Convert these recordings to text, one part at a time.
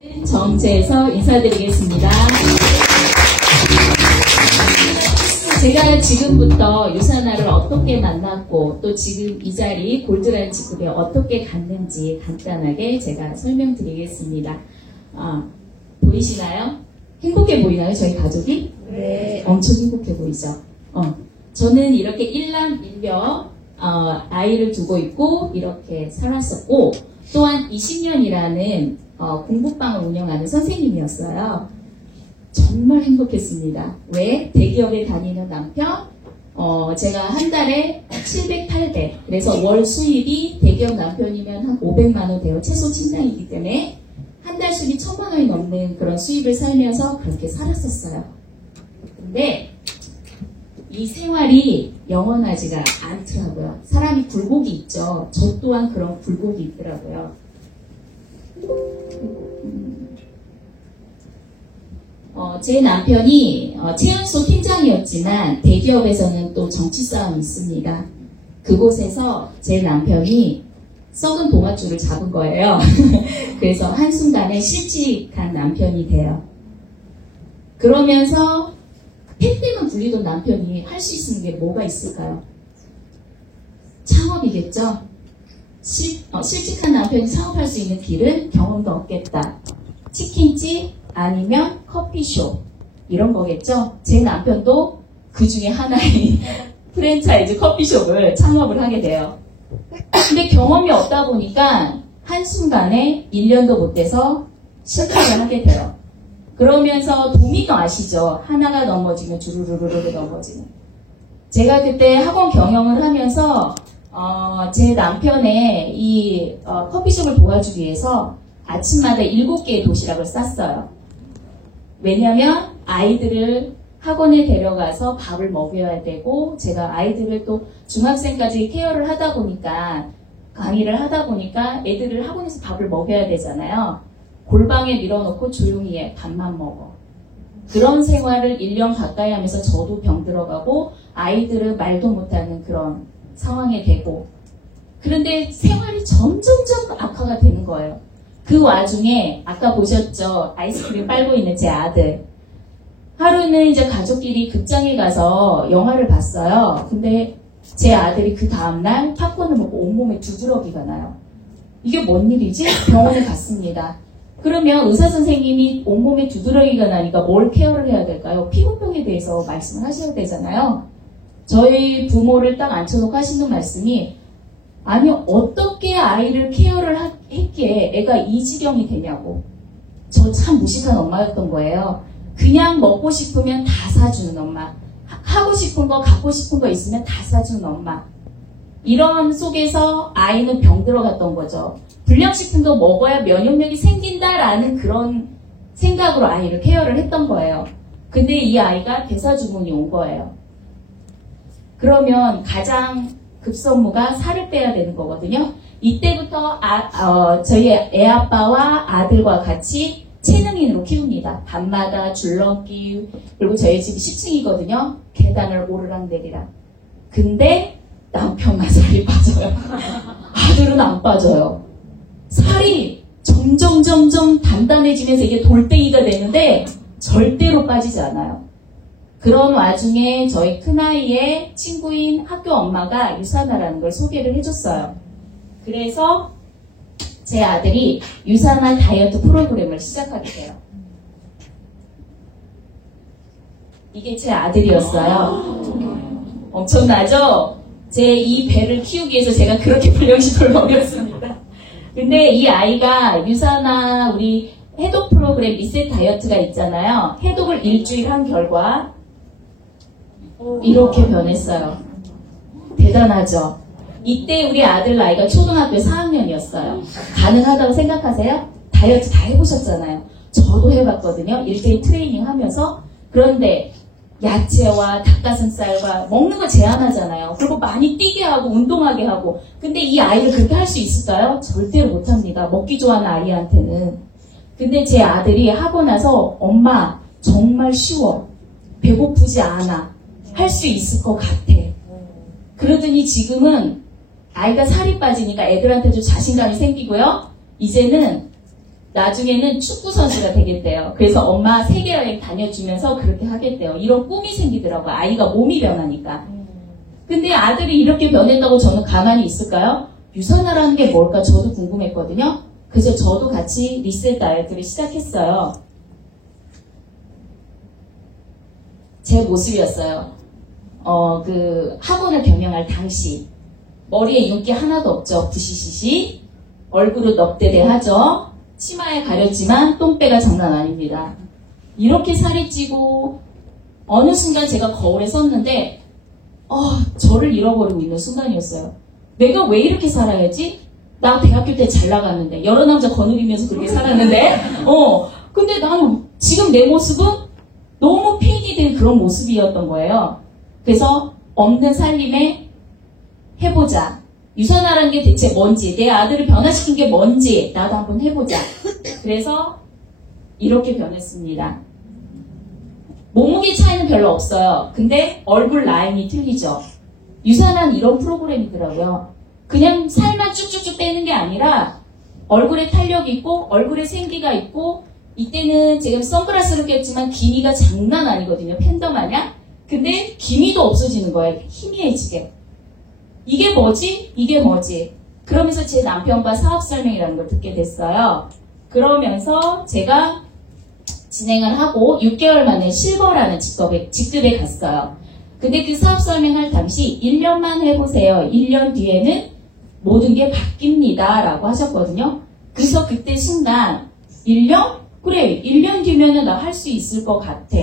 정제에서 인사드리겠습니다. 제가 지금부터 유산화를 어떻게 만났고 또 지금 이 자리 골드라인 직급에 어떻게 갔는지 간단하게 제가 설명드리겠습니다. 보이시나요? 행복해 보이나요? 저희 가족이? 네. 엄청 행복해 보이죠? 저는 이렇게 일남일녀 아이를 두고 있고 이렇게 살았었고 또한 20년이라는 공부방을 운영하는 선생님이었어요. 정말 행복했습니다. 왜? 대기업에 다니는 남편, 제가 한 달에 700, 800. 그래서 월 수입이 대기업 남편이면 한 500만 원 돼요. 최소 팀장이기 때문에 한 달 수입이 1000만 원이 넘는 그런 수입을 살면서 그렇게 살았었어요. 근데 이 생활이 영원하지가 않더라고요. 사람이 굴곡이 있죠. 저 또한 그런 굴곡이 있더라고요. 제 남편이 최연소 팀장이었지만 대기업에서는 또 정치 싸움이 있습니다. 그곳에서 제 남편이 썩은 동아줄을 잡은 거예요. 그래서 한순간에 실직한 남편이 돼요. 그러면서 팬때만 불리던 남편이 할 수 있는 게 뭐가 있을까요? 창업이겠죠? 실직한 남편이 창업할 수 있는 길은 경험도 없겠다. 치킨집 아니면 커피숍 이런 거겠죠? 제 남편도 그 중에 하나인 프랜차이즈 커피숍을 창업을 하게 돼요. 근데 경험이 없다 보니까 한순간에 1년도 못 돼서 실패를 하게 돼요. 그러면서 도미노 아시죠? 하나가 넘어지면 주르르르르 넘어지는. 제가 그때 학원 경영을 하면서 제 남편의 이 커피숍을 도와주기 위해서 아침마다 7개의 도시락을 쌌어요. 왜냐면 아이들을 학원에 데려가서 밥을 먹여야 되고 제가 아이들을 또 중학생까지 케어를 하다 보니까 강의를 하다 보니까 애들을 학원에서 밥을 먹여야 되잖아요. 골방에 밀어놓고 조용히 해. 밥만 먹어. 그런 생활을 1년 가까이 하면서 저도 병들어가고 아이들은 말도 못하는 그런 상황이 되고 그런데 생활이 점점점 악화가 되는 거예요. 그 와중에 아까 보셨죠? 아이스크림 빨고 있는 제 아들. 하루는 이제 가족끼리 극장에 가서 영화를 봤어요. 근데 제 아들이 그 다음날 팝콘을 먹고 온몸에 두드러기가 나요. 이게 뭔 일이지? 병원에 갔습니다. 그러면 의사 선생님이 온몸에 두드러기가 나니까 뭘 케어를 해야 될까요? 피부병에 대해서 말씀을 하셔야 되잖아요. 저희 부모를 딱 앉혀놓고 하시는 말씀이 아니 어떻게 아이를 케어를 했기에 애가 이 지경이 되냐고. 저 참 무식한 엄마였던 거예요. 그냥 먹고 싶으면 다 사주는 엄마. 하고 싶은 거 갖고 싶은 거 있으면 다 사주는 엄마. 이런 속에서 아이는 병들어갔던 거죠. 불량식품 거 먹어야 면역력이 생긴다라는 그런 생각으로 아이를 케어를 했던 거예요. 근데 이 아이가 대사주문이 온 거예요. 그러면 가장 급선무가 살을 빼야 되는 거거든요. 이때부터 저희 애아빠와 아들과 같이 체능인으로 키웁니다. 밤마다 줄넘기, 그리고 저희 집이 10층이거든요. 계단을 오르락내리락. 근데 남편만 살이 빠져요. 아들은 안 빠져요. 살이 점점 단단해지면서 이게 돌덩이가 되는데 절대로 빠지지 않아요. 그런 와중에 저희 큰아이의 친구인 학교 엄마가 유산화라는 걸 소개를 해줬어요. 그래서 제 아들이 유산화 다이어트 프로그램을 시작하게 돼요. 이게 제 아들이었어요. 엄청나죠? 제 이 배를 키우기 위해서 제가 그렇게 불량식품을 먹였습니다. 근데 이 아이가 유산화 우리 해독 프로그램 리셋 다이어트가 있잖아요. 해독을 일주일 한 결과 이렇게 변했어요. 대단하죠? 이때 우리 아들 나이가 초등학교 4학년이었어요. 가능하다고 생각하세요? 다이어트 다 해보셨잖아요. 저도 해봤거든요. 1대1 트레이닝 하면서. 그런데 야채와 닭가슴살과 먹는 거 제한하잖아요. 그리고 많이 뛰게 하고 운동하게 하고. 근데 이 아이를 그렇게 할 수 있을까요? 절대로 못합니다. 먹기 좋아하는 아이한테는. 근데 제 아들이 하고 나서 엄마 정말 쉬워. 배고프지 않아. 할 수 있을 것 같아. 그러더니 지금은 아이가 살이 빠지니까 애들한테도 자신감이 생기고요. 이제는 나중에는 축구 선수가 되겠대요. 그래서 엄마 세계 여행 다녀주면서 그렇게 하겠대요. 이런 꿈이 생기더라고요. 아이가 몸이 변하니까. 근데 아들이 이렇게 변했다고 저는 가만히 있을까요? 유산화라는 게 뭘까 저도 궁금했거든요. 그래서 저도 같이 리셋 다이어트를 시작했어요. 제 모습이었어요. 학원을 경영할 당시. 머리에 윤기 하나도 없죠. 부시시시. 얼굴은 넙대대하죠. 치마에 가렸지만 똥배가 장난 아닙니다. 이렇게 살이 찌고 어느 순간 제가 거울에 섰는데 저를 잃어버리고 있는 순간이었어요. 내가 왜 이렇게 살아야지? 나 대학교 때 잘 나갔는데 여러 남자 거느리면서 그렇게 살았는데 근데 나는 지금 내 모습은 너무 폐인이 된 그런 모습이었던 거예요. 그래서 없는 살림에 해보자. 유산화라는 게 대체 뭔지, 내 아들을 변화시킨 게 뭔지 나도 한번 해보자. 그래서 이렇게 변했습니다. 몸무게 차이는 별로 없어요. 근데 얼굴 라인이 틀리죠. 유산화는 이런 프로그램이더라고요. 그냥 살만 쭉쭉쭉 빼는 게 아니라 얼굴에 탄력이 있고 얼굴에 생기가 있고 이때는 제가 선글라스를 꼈지만 기미가 장난 아니거든요. 팬더 마냥. 근데 기미도 없어지는 거예요. 희미해지게. 이게 뭐지? 이게 뭐지? 그러면서 제 남편과 사업 설명이라는 걸 듣게 됐어요. 그러면서 제가 진행을 하고 6개월 만에 실버라는 직급에 갔어요. 근데 그 사업 설명할 당시 1년만 해보세요. 1년 뒤에는 모든 게 바뀝니다. 라고 하셨거든요. 그래서 그때 순간 1년? 그래, 1년 뒤면은 나 할 수 있을 것 같아.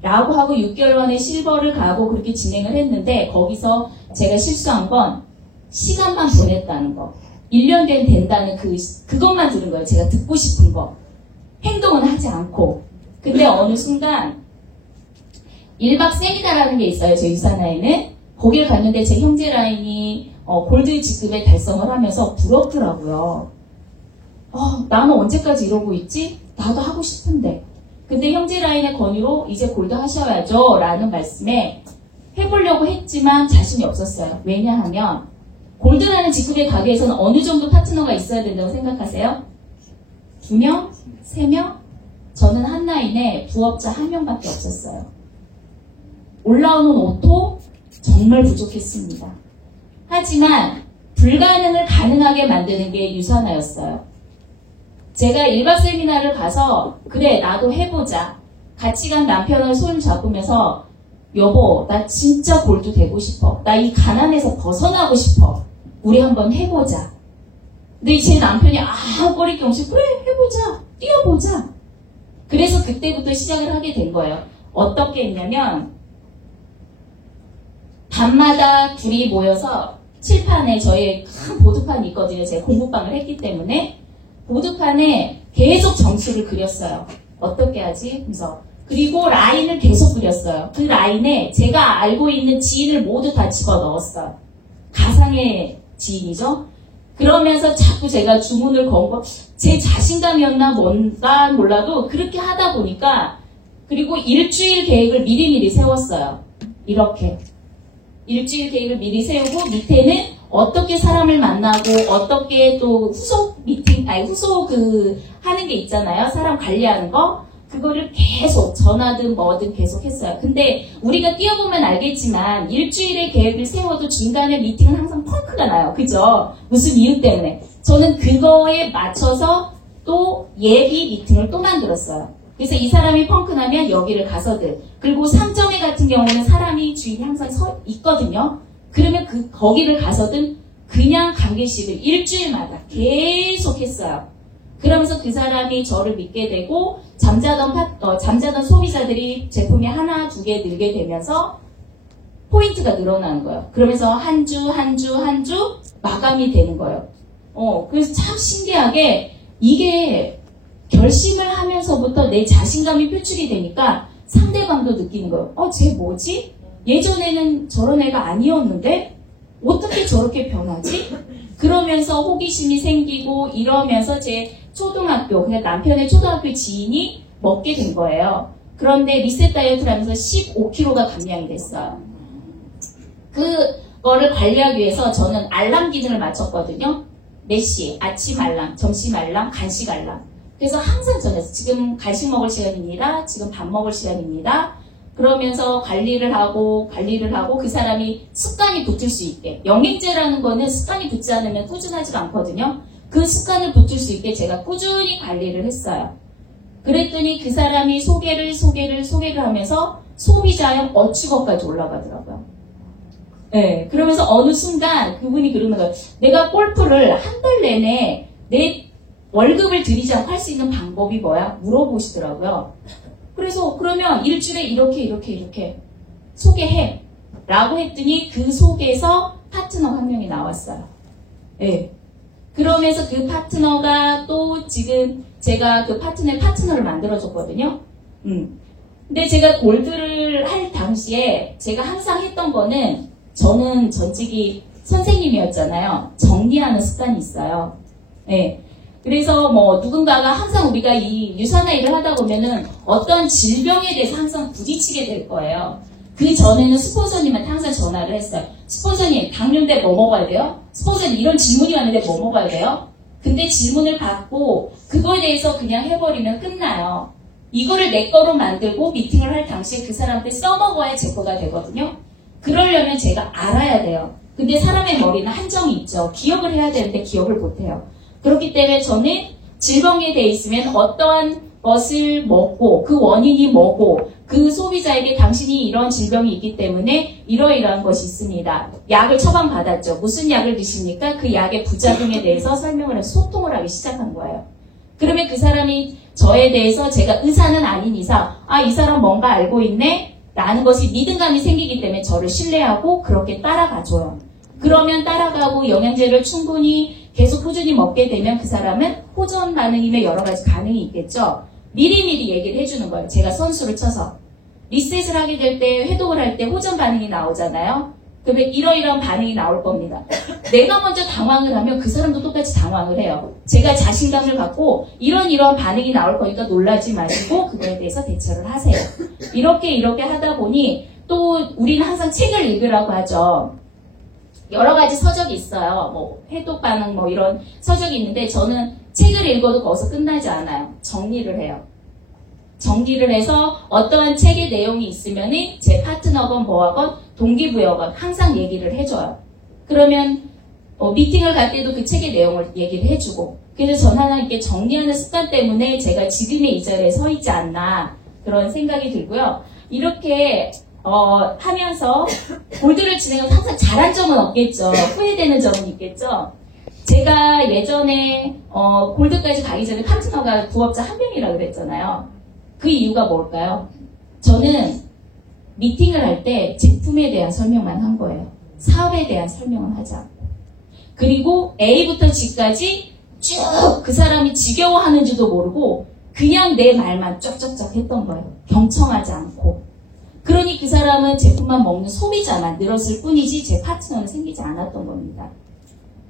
라고 하고 6개월 만에 실버를 가고 그렇게 진행을 했는데 거기서 제가 실수한 건 시간만 보냈다는 거. 1년 뒤엔 된다는 그것만 들은 거예요. 제가 듣고 싶은 거. 행동은 하지 않고. 근데 어느 순간 1박 세미나라는 게 있어요. 제 유산화에는. 거기를 갔는데 제 형제 라인이 골드 직급에 달성을 하면서 부럽더라고요. 나는 언제까지 이러고 있지? 나도 하고 싶은데. 근데 형제 라인의 권유로 이제 골드 하셔야죠 라는 말씀에 해보려고 했지만 자신이 없었어요. 왜냐하면 골드라는 직급에 가기 위해서는 어느 정도 파트너가 있어야 된다고 생각하세요? 2명? 3명? 저는 한 라인에 부업자 1명밖에 없었어요. 올라오는 오토 정말 부족했습니다. 하지만 불가능을 가능하게 만드는 게 유산화였어요. 제가 1박 세미나를 가서 그래 나도 해보자. 같이 간 남편을 손 잡으면서 여보 나 진짜 골드 되고 싶어. 나 이 가난에서 벗어나고 싶어. 우리 한번 해보자. 근데 제 남편이 꺼리낌 없이 그래 해보자. 뛰어보자. 그래서 그때부터 시작을 하게 된 거예요. 어떻게 했냐면 밤마다 둘이 모여서 칠판에 저희 큰 보드판이 있거든요. 제가 공부방을 했기 때문에 보드판에 계속 점수를 그렸어요. 어떻게 하지? 그리고 라인을 계속 그렸어요. 그 라인에 제가 알고 있는 지인을 모두 다 집어넣었어요. 가상의 지인이죠. 그러면서 자꾸 제가 주문을 건 거, 제 자신감이었나 뭔가 몰라도 그렇게 하다 보니까 그리고 일주일 계획을 미리미리 세웠어요. 이렇게. 일주일 계획을 미리 세우고 밑에는 어떻게 사람을 만나고 어떻게 또 후속 하는 게 있잖아요. 사람 관리하는 거. 그거를 계속 전화든 뭐든 계속 했어요. 근데 우리가 뛰어보면 알겠지만 일주일의 계획을 세워도 중간에 미팅은 항상 펑크가 나요. 그죠? 무슨 이유 때문에. 저는 그거에 맞춰서 또 예비 미팅을 또 만들었어요. 그래서 이 사람이 펑크 나면 여기를 가서든. 그리고 상점회 같은 경우는 사람이 주인이 항상 서 있거든요. 그러면 거기를 가서든 그냥 관계식을 일주일마다 계속 했어요. 그러면서 그 사람이 저를 믿게 되고 잠자던 소비자들이 제품이 하나, 두 개 늘게 되면서 포인트가 늘어나는 거예요. 그러면서 한 주 마감이 되는 거예요. 그래서 참 신기하게 이게 결심을 하면서부터 내 자신감이 표출이 되니까 상대방도 느끼는 거예요. 쟤 뭐지? 예전에는 저런 애가 아니었는데 어떻게 저렇게 변하지? 그러면서 호기심이 생기고 이러면서 제 초등학교, 그냥 남편의 초등학교 지인이 먹게 된 거예요. 그런데 리셋 다이어트를 하면서 15kg가 감량이 됐어요. 그거를 관리하기 위해서 저는 알람 기능을 맞췄거든요. 4시, 아침 알람, 점심 알람, 간식 알람. 그래서 항상 전해서 지금 간식 먹을 시간입니다. 지금 밥 먹을 시간입니다. 그러면서 관리를 하고 그 사람이 습관이 붙을 수 있게. 영양제라는 거는 습관이 붙지 않으면 꾸준하지가 않거든요. 그 습관을 붙을 수 있게 제가 꾸준히 관리를 했어요. 그랬더니 그 사람이 소개를 하면서 소비자형 어치거까지 올라가더라고요. 네, 그러면서 어느 순간 그분이 그러는 거예요. 내가 골프를 한 달 내내 내 월급을 들이지 않고 할 수 있는 방법이 뭐야? 물어보시더라고요. 그래서 그러면 일주일에 이렇게 소개해 라고 했더니 그 속에서 파트너 한 명이 나왔어요. 네. 그러면서 그 파트너가 또 지금 제가 그 파트너를 만들어줬거든요. 근데 제가 골드를 할 당시에 제가 항상 했던 거는 저는 전직이 선생님이었잖아요. 정리하는 습관이 있어요. 네. 그래서 뭐 누군가가 항상 우리가 이 유산화 일을 하다 보면은 어떤 질병에 대해서 항상 부딪히게 될 거예요. 그 전에는 스폰서님한테 항상 전화를 했어요. 스폰서님, 당뇨인데 뭐 먹어야 돼요? 스폰서님, 이런 질문이 왔는데 뭐 먹어야 돼요? 근데 질문을 받고 그거에 대해서 그냥 해버리면 끝나요. 이거를 내 거로 만들고 미팅을 할 당시에 그 사람한테 써먹어야 제 거가 되거든요. 그러려면 제가 알아야 돼요. 근데 사람의 머리는 한정이 있죠. 기억을 해야 되는데 기억을 못해요. 그렇기 때문에 저는 질병에 대해 있으면 어떠한 것을 먹고 그 원인이 뭐고 그 소비자에게 당신이 이런 질병이 있기 때문에 이러이러한 것이 있습니다. 약을 처방받았죠. 무슨 약을 드십니까? 그 약의 부작용에 대해서 설명을 해서 소통을 하기 시작한 거예요. 그러면 그 사람이 저에 대해서 제가 의사는 아닌 이상 이 사람 뭔가 알고 있네? 라는 것이 믿음감이 생기기 때문에 저를 신뢰하고 그렇게 따라가줘요. 그러면 따라가고 영양제를 충분히 계속 꾸준히 먹게 되면 그 사람은 호전 반응이며 여러 가지 반응이 있겠죠. 미리미리 얘기를 해주는 거예요. 제가 선수를 쳐서. 리셋을 하게 될 때, 회복을 할 때 호전 반응이 나오잖아요. 그러면 이러이러한 반응이 나올 겁니다. 내가 먼저 당황을 하면 그 사람도 똑같이 당황을 해요. 제가 자신감을 갖고 이런 반응이 나올 거니까 놀라지 마시고 그거에 대해서 대처를 하세요. 이렇게 하다 보니 또 우리는 항상 책을 읽으라고 하죠. 여러 가지 서적이 있어요. 뭐 해독 반응 뭐 이런 서적이 있는데 저는 책을 읽어도 거기서 끝나지 않아요. 정리를 해요. 정리를 해서 어떠한 책의 내용이 있으면 제 파트너건 뭐하건 동기부여건 항상 얘기를 해줘요. 그러면 미팅을 갈 때도 그 책의 내용을 얘기를 해주고 그래서 전 하나 이렇게 정리하는 습관 때문에 제가 지금의 이 자리에 서 있지 않나 그런 생각이 들고요. 이렇게 하면서 골드를 진행하면서 항상 잘한 점은 없겠죠. 후회되는 점은 있겠죠. 제가 예전에 골드까지 가기 전에 파트너가 부업자 한 명이라고 그랬잖아요. 그 이유가 뭘까요? 저는 미팅을 할 때 제품에 대한 설명만 한 거예요. 사업에 대한 설명은 하지 않고. 그리고 A부터 G까지 쭉 그 사람이 지겨워하는지도 모르고 그냥 내 말만 쫙쫙쫙 했던 거예요. 경청하지 않고. 그러니 그 사람은 제품만 먹는 소비자만 늘었을 뿐이지 제 파트너는 생기지 않았던 겁니다.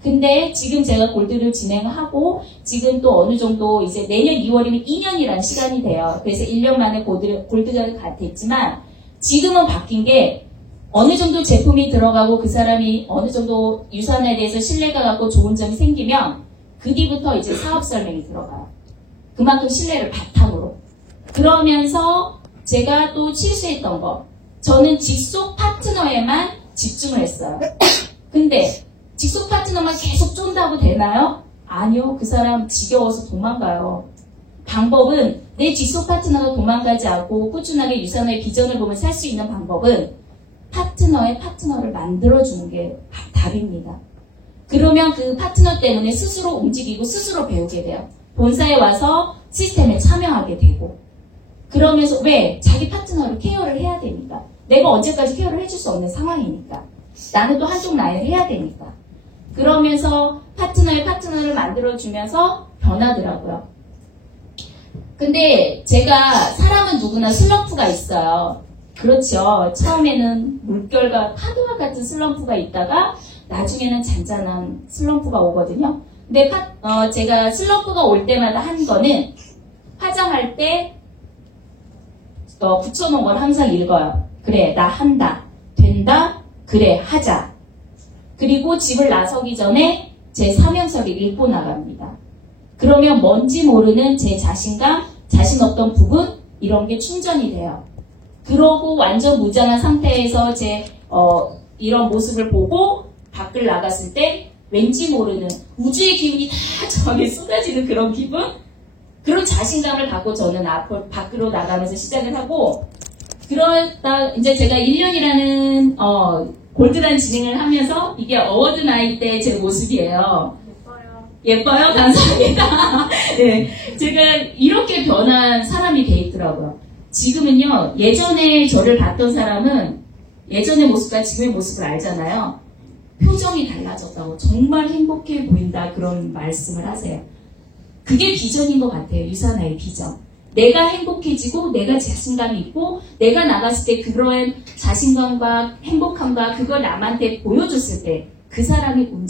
근데 지금 제가 골드를 진행하고 지금 또 어느 정도 이제 내년 2월이면 2년이라는 시간이 돼요. 그래서 1년 만에 골드가 됐지만 지금은 바뀐 게 어느 정도 제품이 들어가고 그 사람이 어느 정도 유산에 대해서 신뢰가 갖고 좋은 점이 생기면 그 뒤부터 이제 사업 설명이 들어가요. 그만큼 신뢰를 바탕으로. 그러면서 제가 또 실수했던 거. 저는 직속 파트너에만 집중을 했어요. 근데 직속 파트너만 계속 쫀다고 되나요? 아니요. 그 사람 지겨워서 도망가요. 방법은 내 직속 파트너가 도망가지 않고 꾸준하게 유산의 비전을 보면 살 수 있는 방법은 파트너의 파트너를 만들어주는 게 답입니다. 그러면 그 파트너 때문에 스스로 움직이고 스스로 배우게 돼요. 본사에 와서 시스템에 참여하게 되고 그러면서 왜? 자기 파트너를 케어를 해야 되니까. 내가 언제까지 케어를 해줄 수 없는 상황이니까. 나는 또 한쪽 라인을 해야 되니까. 그러면서 파트너의 파트너를 만들어주면서 변하더라고요. 근데 제가 사람은 누구나 슬럼프가 있어요. 그렇죠. 처음에는 물결과 파도와 같은 슬럼프가 있다가 나중에는 잔잔한 슬럼프가 오거든요. 근데 제가 슬럼프가 올 때마다 한 거는 화장할 때 붙여놓은 걸 항상 읽어요. 그래, 나 한다. 된다. 그래, 하자. 그리고 집을 나서기 전에 제 사명서를 읽고 나갑니다. 그러면 뭔지 모르는 제 자신감, 자신 없던 부분 이런 게 충전이 돼요. 그러고 완전 무장한 상태에서 이런 모습을 보고 밖을 나갔을 때 왠지 모르는 우주의 기운이 다 저에게 쏟아지는 그런 기분? 그런 자신감을 갖고 저는 밖으로 나가면서 시작을 하고, 그러다 이제 제가 1년이라는 골드란 진행을 하면서 이게 어워드 나이 때 제 모습이에요. 예뻐요? 감사합니다. 네, 제가 이렇게 변한 사람이 돼 있더라고요. 지금은요, 예전에 저를 봤던 사람은 예전의 모습과 지금의 모습을 알잖아요. 표정이 달라졌다고, 정말 행복해 보인다, 그런 말씀을 하세요. 그게 비전인 것 같아요. 유사나의 비전. 내가 행복해지고 내가 자신감이 있고 내가 나갔을 때 그런 자신감과 행복함과 그걸 남한테 보여줬을 때 그 사람이 움직여요.